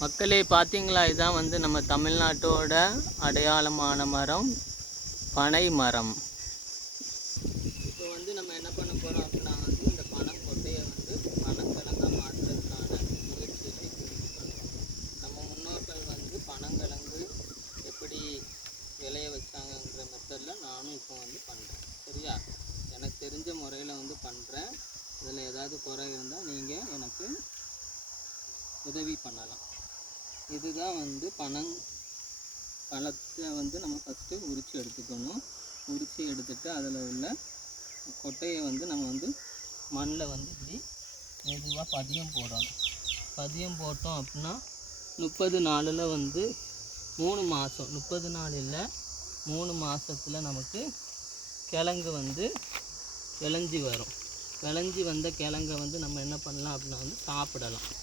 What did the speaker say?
மக்களே பார்த்தீங்களா, இதுதான் வந்து நம்ம தமிழ்நாட்டோட அடையாளமான மரம், பனை மரம். இப்போ வந்து நம்ம என்ன பண்ண போகிறோம் அப்படின்னா வந்து இந்த பனைக்கொட்டையை வந்து பனங்கிழங்கா மாற்றுறதுக்கான முயற்சியில் இப்போ பண்ணுறோம். நம்ம முன்னோர்கள் வந்து பனங்கிழங்கு எப்படி விளைய வச்சாங்கங்கிற மெத்தடில் நானும் இப்போ வந்து பண்ணுறேன். சரியா? எனக்கு தெரிஞ்ச முறையில் வந்து பண்ணுறேன். இதில் ஏதாவது குறை இருந்தால் நீங்கள் எனக்கு உதவி பண்ணலாம். இதுதான் வந்து பழத்தை வந்து நம்ம ஃபஸ்ட்டு உரித்து எடுத்துக்கணும். உரித்து எடுத்துட்டு அதில் உள்ள கொட்டையை வந்து நம்ம வந்து மண்ணில் வந்து இப்படி மெதுவாக பதியம் போடணும். பதியம் போட்டோம் அப்படின்னா 30 நாளில் வந்து 3 மாதம் 30 நாள் இல்லை 3 மாதத்தில் நமக்கு கிழங்கு வந்து விளைஞ்சி வரும். விளைஞ்சி வந்த கிழங்கை வந்து நம்ம என்ன பண்ணலாம் அப்படின்னா வந்து சாப்பிடலாம்.